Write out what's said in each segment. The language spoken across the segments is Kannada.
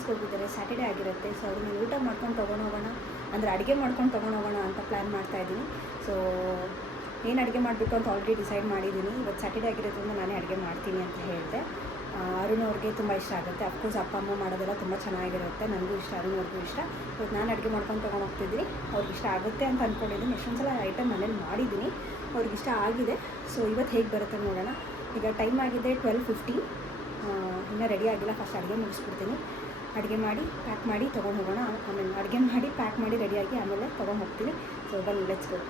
ಆಫೀಸ್ಗೆ ಹೋಗಿದ್ದಾರೆ, ಸ್ಯಾಟರ್ಡೇ ಆಗಿರುತ್ತೆ. ಸೊ ಅವ್ರು ನಾನು ಊಟ ಮಾಡ್ಕೊಂಡು ತೊಗೊಂಡೋಗೋಣ, ಅಂದರೆ ಅಡುಗೆ ಮಾಡ್ಕೊಂಡು ತೊಗೊಂಡೋಗೋಣ ಅಂತ ಪ್ಲ್ಯಾನ್ ಮಾಡ್ತಾಯಿದ್ದೀನಿ. ಸೊ ಏನು ಅಡುಗೆ ಮಾಡಿಬಿಟ್ಟು ಅಂತ ಆಲ್ರೆಡಿ ಡಿಸೈಡ್ ಮಾಡಿದ್ದೀನಿ. ಇವತ್ತು ಸ್ಯಾಟರ್ಡೇ ಆಗಿರೋದ್ರಿಂದ ನಾನೇ ಅಡುಗೆ ಮಾಡ್ತೀನಿ ಅಂತ ಹೇಳಿದೆ. ಅರುಣ್ ಅವ್ರಿಗೆ ತುಂಬ ಇಷ್ಟ ಆಗುತ್ತೆ. ಅಫ್ಕೋರ್ಸ್ ಅಪ್ಪ ಅಮ್ಮ ಮಾಡೋದೆಲ್ಲ ತುಂಬ ಚೆನ್ನಾಗಿರುತ್ತೆ, ನನಗೂ ಇಷ್ಟ, ಅರುಣ್ ಅವ್ರಿಗೂ ಇಷ್ಟ. ಇವತ್ತು ನಾನು ಅಡುಗೆ ಮಾಡ್ಕೊಂಡು ತೊಗೊಂಡು ಹೋಗ್ತಿದ್ದೀನಿ. ಅವ್ರಿಗೆ ಇಷ್ಟ ಆಗುತ್ತೆ ಅಂತ ಅಂದ್ಕೊಂಡಿದ್ದೀನಿ. ಎಷ್ಟೊಂದು ಸಲ ಐಟಮ್ ಮನೇಲಿ ಮಾಡಿದ್ದೀನಿ, ಅವ್ರಿಗೆ ಇಷ್ಟ ಆಗಿದೆ. ಸೊ ಇವತ್ತು ಹೇಗೆ ಬರುತ್ತೆ ನೋಡೋಣ. ಈಗ ಟೈಮ್ ಆಗಿದೆ 12:50. ಇನ್ನೂ ರೆಡಿ ಆಗಿಲ್ಲ. ಫಸ್ಟ್ ಅಡುಗೆ ಮುಗಿಸ್ಬಿಡ್ತೀನಿ. ಅಡುಗೆ ಮಾಡಿ ಪ್ಯಾಕ್ ಮಾಡಿ ತೊಗೊಂಡು ಹೋಗೋಣ. ಆಮೇಲೆ ಅಡುಗೆ ಮಾಡಿ ಪ್ಯಾಕ್ ಮಾಡಿ ರೆಡಿಯಾಗಿ ಆಮೇಲೆ ತೊಗೊಂಡು ಹೋಗ್ತೀನಿ. ಸೊ ಬನ್ನಿ, ಲೆಟ್ಸ್ ಗೋ.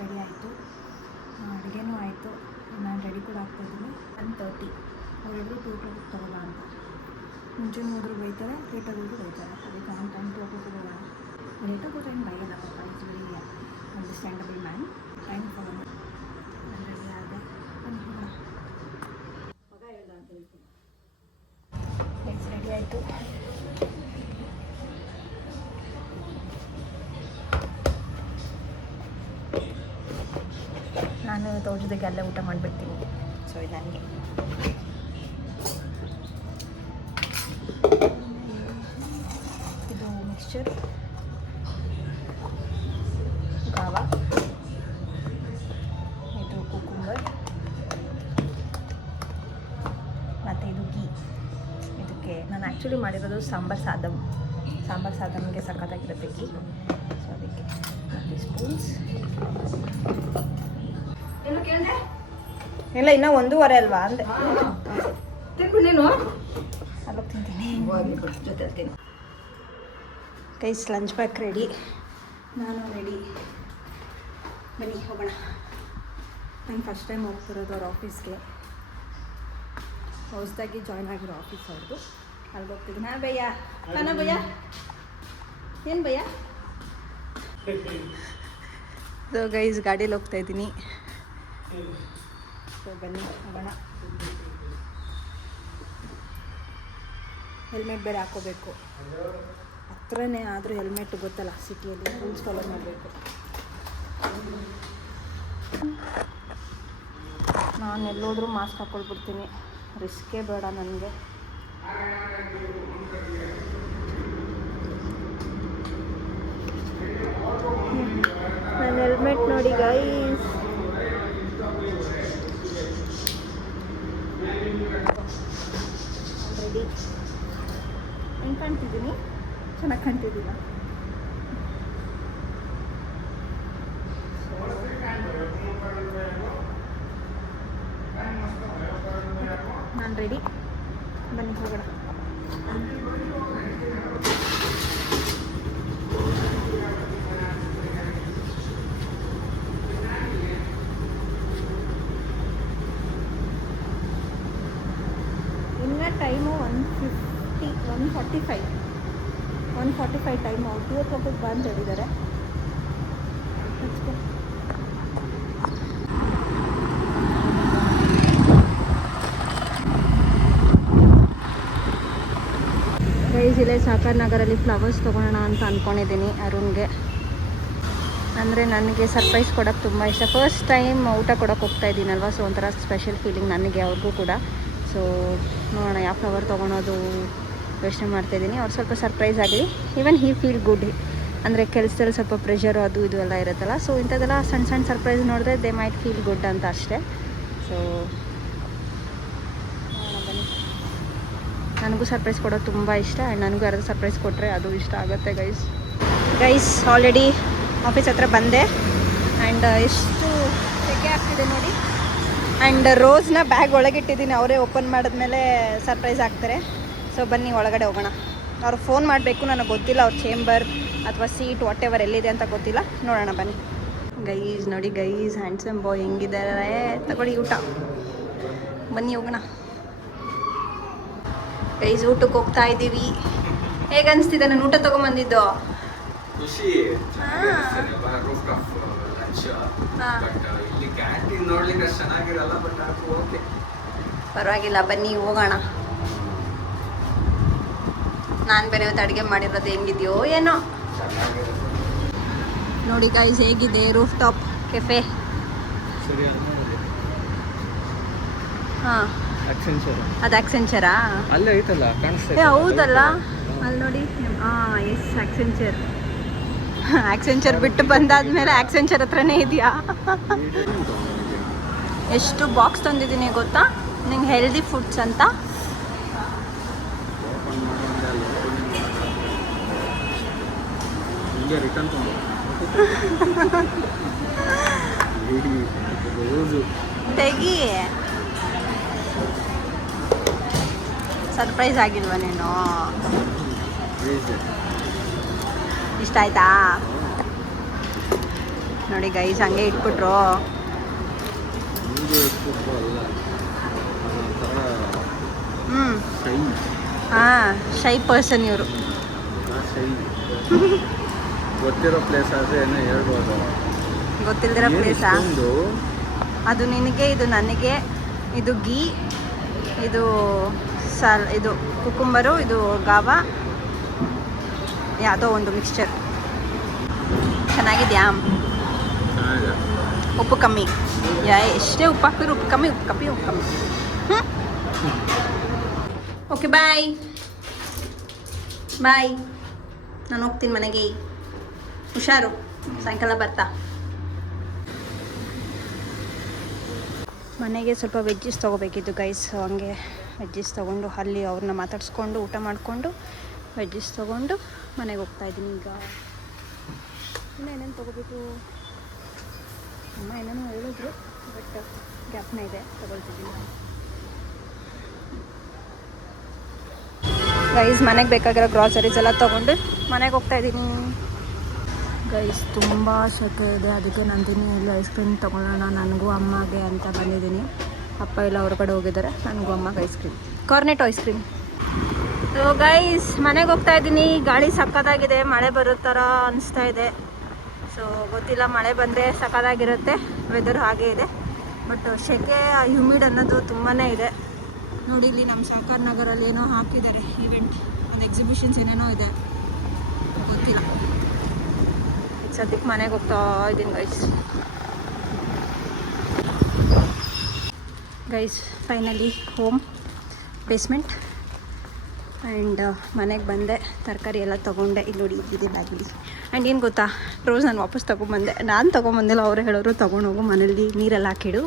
ರೆಡಿ ಆಯಿತು, ಅಡುಗೆನೂ ಆಯಿತು, ನಾನು ರೆಡಿ ಕೂಡ ಆಗ್ತಾಯಿದ್ದೀನಿ. 1:30. ಅವರೆಲ್ಲರೂ 2 ತಗೋಲ್ಲ ಅಂತ ಮುಂಚೆ ಹೋದ್ರು ಬೈತಾರೆ, ಲೇಟಾಗಿ ಹೋದ್ರು ಬೈತಾರೆ. ಅದಕ್ಕೆ ಆನ್ ಟೈಮ್ 2 ಹೋಗೋಣ. ಲೇಟಾಗಿ ಹೋದ್ರೆ ಏನು ಬೈಯಲ್ಲ ಪಾಪ, it's very understandable man. Time follow ಮಾಡಿ ರೆಡಿ ಆದೆ. ಮಗ ಹೇಳ್ದ ಅಂತ ಹೇಳ್ತೀನಿ. ನೆಕ್ಸ್ಟ್ ರೆಡಿ ಆಯಿತು. ನಾನು ಅವ್ರ ಜೊತೆಗೆ ಅಲ್ಲೇ ಊಟ ಮಾಡಿಬಿಡ್ತೀನಿ. ಸೊ ಇದು ನನಗೆ ಇದು ಮಿಕ್ಸ್ಚರ್, ಗಾವಾ, ಇದು ಕುಕುಂಬರ್, ಮತ್ತು ಇದು ಗೀ. ಇದಕ್ಕೆ ನಾನು ಆ್ಯಕ್ಚುಲಿ ಮಾಡಿರೋದು ಸಾಂಬಾರ್ ಸಾದಮ್ಗೆ ಸಖತ್ತಾಗಿರುತ್ತೆ ಗೀ. ಸೊ ಅದಕ್ಕೆ 2 ಸ್ಪೂನ್ಸ್. ಇಲ್ಲ, ಇನ್ನೂ 1:15 ಅಲ್ವಾ ಅಂದೆ. ನೀನು ಅಲ್ಲೋಗಿ ತಿಂತೀನಿ, ಜೊತೆ ತಿಂತೀನಿ. ಗೈಸ್, ಲಂಚ್ ಬ್ಯಾಕ್ ರೆಡಿ, ನಾನು ರೆಡಿ. ಬನ್ನಿ ಹೋಗೋಣ. ನಾನು ಫಸ್ಟ್ ಟೈಮ್ ಹೋಗ್ತಿರೋದು ಅವ್ರ ಆಫೀಸ್ಗೆ. ಹೊಸದಾಗಿ ಜಾಯ್ನ್ ಆಗಿರೋ ಆಫೀಸ್ ಅವ್ರದ್ದು. ಅಲ್ಲಿಗೆ ಹೋಗ್ತಿದ್ದೀನಿ. ಹಾಂ ಭಯ್ಯ, ಖಾನಾ ಭಯ್ಯ, ಏನು ಭಯ್ಯ? ಸೊ ಗೈಸ್, ಗಾಡೀಲಿ ಹೋಗ್ತಾಯಿದ್ದೀನಿ. ಸೊ ಬನ್ನಿ ಹೋಗೋಣ. ಹೆಲ್ಮೆಟ್ ಬೇರೆ ಹಾಕ್ಕೋಬೇಕು. ಹತ್ರನೇ ಆದರೂ ಹೆಲ್ಮೆಟ್ ಗೊತ್ತಲ್ಲ, ಸಿಟಿಯಲ್ಲಿ ರೂಲ್ಸ್ ಫಾಲೋ ಮಾಡಬೇಕು. ನಾನು ಎಲ್ಲೋದ್ರೂ ಮಾಸ್ಕ್ ಹಾಕ್ಕೊಳ್ಬಿಡ್ತೀನಿ, ರಿಸ್ಕೇ ಬೇಡ ನನಗೆ. ನನ್ನ ಹೆಲ್ಮೆಟ್ ನೋಡಿ ಗೈಸ್. ರೆಡಿ. ಹೆಂಗೆ ಕಾಣ್ತಿದ್ದೀನಿ? ಚೆನ್ನಾಗಿ ಕಾಣ್ತಿದ್ದೀನ? ನಾನು ರೆಡಿ. ಬನ್ನಿ ಹೋಗೋಣ. Time 1:45 time. 2 o'clock ಬಂದು ಹೇಳಿದ್ದಾರೆ. ಇಲ್ಲೇ ಸಾಕರ್ ನಗರಲ್ಲಿ ಫ್ಲವರ್ಸ್ ತೊಗೊಳ್ಳೋಣ ಅಂತ ಅಂದ್ಕೊಂಡಿದ್ದೀನಿ ಅರುಣ್ಗೆ. ಅಂದರೆ ನನಗೆ ಸರ್ಪ್ರೈಸ್ ಕೊಡೋಕ್ಕೆ ತುಂಬ ಇಷ್ಟ. ಫಸ್ಟ್ ಟೈಮ್ ಊಟ ಕೊಡೋಕ್ಕೆ ಹೋಗ್ತಾ ಇದ್ದೀನಲ್ವ, ಸೊ ಒಂಥರ ಸ್ಪೆಷಲ್ ಫೀಲಿಂಗ್ ನನಗೆ, ಅವ್ರಿಗೂ ಕೂಡ. ಸೊ ನೋಡೋಣ ಯಾವ ಫ್ಲವರ್ ತೊಗೊಳೋದು ಯೋಚನೆ ಮಾಡ್ತಾಯಿದ್ದೀನಿ. ಅವ್ರು ಸ್ವಲ್ಪ ಸರ್ಪ್ರೈಸ್ ಆಗಲಿ. ಈವನ್ ಹೀ ಫೀಲ್ ಗುಡ್. ಅಂದರೆ ಕೆಲಸದಲ್ಲಿ ಸ್ವಲ್ಪ ಪ್ರೆಷರು ಅದು ಇದು ಎಲ್ಲ ಇರುತ್ತಲ್ಲ, ಸೊ ಇಂಥದ್ದೆಲ್ಲ ಸಣ್ಣ ಸಣ್ಣ ಸರ್ಪ್ರೈಸ್ ನೋಡಿದ್ರೆ ದೇ ಮೈಟ್ ಫೀಲ್ ಗುಡ್ ಅಂತ ಅಷ್ಟೇ. ಸೊ ಬನ್ನಿ. ನನಗೂ ಸರ್ಪ್ರೈಸ್ ಕೊಡೋದು ತುಂಬ ಇಷ್ಟ. ಆ್ಯಂಡ್ ನನಗೂ ಯಾರಾದರೂ ಸರ್ಪ್ರೈಸ್ ಕೊಟ್ಟರೆ ಅದು ಇಷ್ಟ ಆಗುತ್ತೆ ಗೈಸ್. ಆಲ್ರೆಡಿ ಆಫೀಸ್ ಹತ್ರ ಬಂದೆ. ಆ್ಯಂಡ್ ಎಷ್ಟು ಸೆಕೆ ಆಗ್ತಿದೆ ನೋಡಿ. ಆ್ಯಂಡ್ ರೋಸ್ನ ಬ್ಯಾಗ್ ಒಳಗಿಟ್ಟಿದ್ದೀನಿ, ಅವರೇ ಓಪನ್ ಮಾಡಿದ್ಮೇಲೆ ಸರ್ಪ್ರೈಸ್ ಆಗ್ತಾರೆ. ಸೊ ಬನ್ನಿ ಒಳಗಡೆ ಹೋಗೋಣ. ಅವ್ರು ಫೋನ್ ಮಾಡಬೇಕು, ನನಗೆ ಗೊತ್ತಿಲ್ಲ ಅವ್ರ ಚೇಂಬರ್ ಅಥವಾ ಸೀಟ್ ವಾಟ್ ಎವರ್ ಎಲ್ಲಿದೆ ಅಂತ ಗೊತ್ತಿಲ್ಲ. ನೋಡೋಣ ಬನ್ನಿ. ಗೈಸ್ ನೋಡಿ ಗೈಸ್, ಹ್ಯಾಂಡ್ಸಮ್ ಬಾಯ್ ಹೆಂಗಿದ್ದಾರೆ, ತಗೊಳ್ಳಿ ಊಟ. ಬನ್ನಿ ಹೋಗೋಣ ಗೈಸ್. ಊಟಕ್ಕೆ ಹೋಗ್ತಾ ಇದ್ದೀವಿ. ಹೇಗೆ ಅನಿಸ್ತಿದೆ ನಾನು ಊಟ ತೊಗೊಂಬಂದಿದ್ದು? ಖುಷಿ. ಇಲ್ಲಿ ಕ್ಯಾಂಟೀನ್ ನೋಡ್ಲಿಕ್ಕೆ ಅಷ್ಟು ಚೆನ್ನಾಗಿರಲ್ಲ, ಬಟ್ ಓಕೆ ಪರವಾಗಿಲ್ಲ, ಬನ್ನಿ ಹೋಗೋಣ. ನಾನು ಬೇರೆ ಇವತ್ತು ಅಡುಗೆ ಮಾಡಿರೋದು ಹೆಂಗಿದೆಯೋ ಏನೋ. ನೋಡಿ ಗೈಸ್ ಹೇಗಿದೆ ರೂಫ್ ಟಾಪ್ ಕೆಫೆ. ಹಾಂ, ಅದು ಆಕ್ಸೆಂಚರಾ? ಅಲ್ಲೇ ಐತಲ್ಲ, ಕಾಣಿಸ್ತಾ ಏ ಹೌದಲ್ಲ, ಅಲ್ಲಿ ನೋಡಿ. ಹಾಂ ಎಸ್, ಆಕ್ಸೆಂಚರ್ ಬಿಟ್ಟು ಬಂದಾದ್ಮೇಲೆ ಆಕ್ಸೆಂಚರ್ ಹತ್ರನೇ ಇದೆಯಾ? ಎಷ್ಟು ಬಾಕ್ಸ್ ತಂದಿದ್ದೀನಿ ಗೊತ್ತಾ ನಿಂಗೆ, ಹೆಲ್ದಿ ಫುಡ್ಸ್ ಅಂತ. ತೆಗಿ, ಸರ್ಪ್ರೈಸ್ ಆಗಿಲ್ವಾ ನೀನು? ಇಷ್ಟ ಆಯ್ತಾ? ನೋಡಿ ಗೈಸ್ ಹಂಗೆ ಇಟ್ಬಿಟ್ರು. ಹಾಂ, ಶೈ ಪರ್ಸನ್ ಇವರು. ಗೊತ್ತಿರೋ ಪ್ಲೇಸ್ ಆದರೆ ಏನೋ ಹೇಳ್ಬೋದು. ಗೊತ್ತಿಲ್ದಿರೋ ಪ್ಲೇಸಾ? ಅದು ನಿನಗೆ, ಇದು ನನಗೆ. ಇದು ಗೀ, ಇದು ಇದು ಕುಕುಂಬರು, ಇದು ಗಾವಾ, ಯಾವುದೋ ಒಂದು ಮಿಕ್ಸ್ಚರ್. ಚೆನ್ನಾಗಿದೆಯಾ? ಉಪ್ಪು ಕಮ್ಮಿ. ಎಷ್ಟೇ ಉಪ್ಪು ಹಾಕಿದ್ರು ಉಪ್ಪು ಕಮ್ಮಿ, ಉಪ್ಪು ಕಮ್ಮಿ, ಉಪ್ಪು ಕಮ್ಮಿ. ಓಕೆ ಬಾಯ್ ಬಾಯ್. ನಾನು ಹೋಗ್ತೀನಿ ಮನೆಗೆ. ಹುಷಾರು, ಸಾಯಂಕಾಲ ಬರ್ತಾ. ಮನೆಗೆ ಸ್ವಲ್ಪ ವೆಜ್ಜಸ್ ತೊಗೋಬೇಕಿತ್ತು ಗೈಸ್. ಹಂಗೆ ವೆಜ್ಜಸ್ ತೊಗೊಂಡು ಅಲ್ಲಿ ಅವ್ರನ್ನ ಮಾತಾಡಿಸ್ಕೊಂಡು ಊಟ ಮಾಡಿಕೊಂಡು ವೆಜ್ಜಸ್ ತೊಗೊಂಡು ಮನೆಗೆ ಹೋಗ್ತಾಯಿದ್ದೀನಿ ಈಗ. ಏನೇನು ತೊಗೋಬೇಕು ಅಮ್ಮ ಏನೇನೋ ಹೇಳಿದ್ರು, ಬಟ್ ಗ್ಯಾಪ್ನ ಇದೆ, ತೊಗೊಳ್ತಿದ್ದೀನಿ ಗೈಸ್. ಮನೆಗೆ ಬೇಕಾಗಿರೋ ಗ್ರಾಸರೀಸ್ ಎಲ್ಲ ತೊಗೊಂಡು ಮನೆಗೆ ಹೋಗ್ತಾಯಿದ್ದೀನಿ ಗೈಸ್. ತುಂಬ ಸೆಕೆ ಇದೆ, ಅದಕ್ಕೆ ನಂದಿನಿ ಎಲ್ಲ ಐಸ್ ಕ್ರೀಮ್ ತೊಗೊಳ್ಳೋಣ ನನಗೂ ಅಮ್ಮಗೆ ಅಂತ ಬಂದಿದ್ದೀನಿ. ಅಪ್ಪ ಎಲ್ಲ ಹೊರಗಡೆ ಹೋಗಿದ್ದಾರೆ, ನನಗೂ ಅಮ್ಮಗೆ ice cream, Cornetto ice cream. So guys ಮನೆಗೆ ಹೋಗ್ತಾ ಇದ್ದೀನಿ. ಗಾಳಿ ಸಕ್ಕತ್ತಾಗಿದೆ, ಮಳೆ ಬರೋ ಥರ ಅನಿಸ್ತಾ ಇದೆ. ಸೊ ಗೊತ್ತಿಲ್ಲ, ಮಳೆ ಬಂದರೆ ಸಕ್ಕತ್ತಾಗಿರುತ್ತೆ. ವೆದರ್ ಹಾಗೆ ಇದೆ, ಬಟ್ ಸೆಕೆ ಹ್ಯೂಮಿಡ್ ಅನ್ನೋದು ತುಂಬಾ ಇದೆ. ನೋಡಿ ಇಲ್ಲಿ ನಮ್ಮ ಸಹಕಾರ ನಗರಲ್ಲಿ ಏನೋ ಹಾಕಿದ್ದಾರೆ ಈವೆಂಟ್, ಒಂದು ಎಕ್ಸಿಬಿಷನ್ಸ್ ಏನೇನೋ ಇದೆ, ಗೊತ್ತಿಲ್ಲ. ಸದ್ಯಕ್ಕೆ ಮನೆಗೆ ಹೋಗ್ತಾ ಇದ್ದೀನಿ guys. Finally home, basement. And ಮನೆಗೆ ಬಂದೆ, ತರಕಾರಿ ಎಲ್ಲ ತೊಗೊಂಡೆ. ಇಲ್ಲಿ ನೋಡಿ ಇದೆ ಬ್ಯಾಗಲ್ಲಿ. ಆ್ಯಂಡ್ ಏನು ಗೊತ್ತಾ, ರೋಸ್ ನಾನು ವಾಪಸ್ ತೊಗೊಂಬಂದೆ. ನಾನು ತೊಗೊಂಬಂದಿಲ್ಲ, ಅವರೇ ಹೇಳೋರು ತೊಗೊಂಡೋಗು, ಮನೇಲಿ ನೀರೆಲ್ಲ ಹಾಕಿಡು,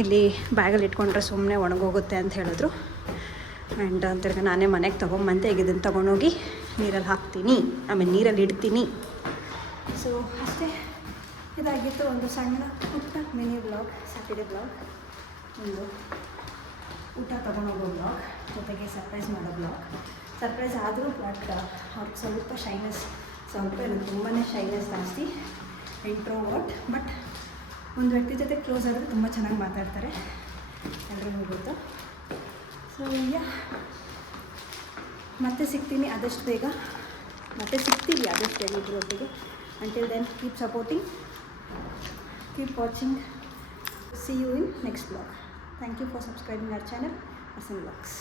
ಇಲ್ಲಿ ಬ್ಯಾಗಲ್ಲಿ ಇಟ್ಕೊಂಡ್ರೆ ಸುಮ್ಮನೆ ಒಣಗೋಗುತ್ತೆ ಅಂತ ಹೇಳಿದ್ರು. ಆ್ಯಂಡ್ ತಿರ್ಗಿ ನಾನೇ ಮನೆಗೆ ತೊಗೊಂಬಂದೆ. ಈಗ ಇದನ್ನು ತೊಗೊಂಡೋಗಿ ನೀರಲ್ಲಿ ಹಾಕ್ತೀನಿ, ಆಮೇಲೆ ನೀರಲ್ಲಿ ಇಡ್ತೀನಿ. ಸೊ ಅಷ್ಟೇ, ಇದಾಗಿತ್ತು ಒಂದು ಸಣ್ಣ ಪುಟ್ಟ ಮಿನಿ ಬ್ಲಾಗ್, ಸ್ಯಾಟರ್ಡೇ ಬ್ಲಾಗ್. ಒಂದು ಊಟ ತೊಗೊಂಡೋಗೋ ಬ್ಲಾಗ್, ಜೊತೆಗೆ ಸರ್ಪ್ರೈಸ್ ಮಾಡೋ ಬ್ಲಾಗ್. ಸರ್ಪ್ರೈಸ್ ಆದರೂ ಬಟ್ ಅವ್ರಿಗೆ ಸ್ವಲ್ಪ ಶೈನೆಸ್, ಸ್ವಲ್ಪ ನನಗೆ ತುಂಬಾ ಶೈನೆಸ್ ಜಾಸ್ತಿ, ಇಂಟ್ರೋವರ್ಟ್. ಬಟ್ ಒಂದು ವ್ಯಕ್ತಿ ಜೊತೆ ಕ್ಲೋಸ್ ಆದರೆ ತುಂಬ ಚೆನ್ನಾಗಿ ಮಾತಾಡ್ತಾರೆ, ಎಲ್ರಿಗೂ ಗೊತ್ತು. ಸೊ ಮತ್ತೆ ಸಿಗ್ತೀನಿ ಆದಷ್ಟು ಬೇಗ, ಮತ್ತೆ ಸಿಗ್ತೀವಿ ಆದಷ್ಟು ಬೇಗ ಇಬ್ಬರು ಒಟ್ಟಿಗೆ. Until then, keep supporting, keep watching. See you in next vlog. Thank you for subscribing our channel, Asim Vlogs.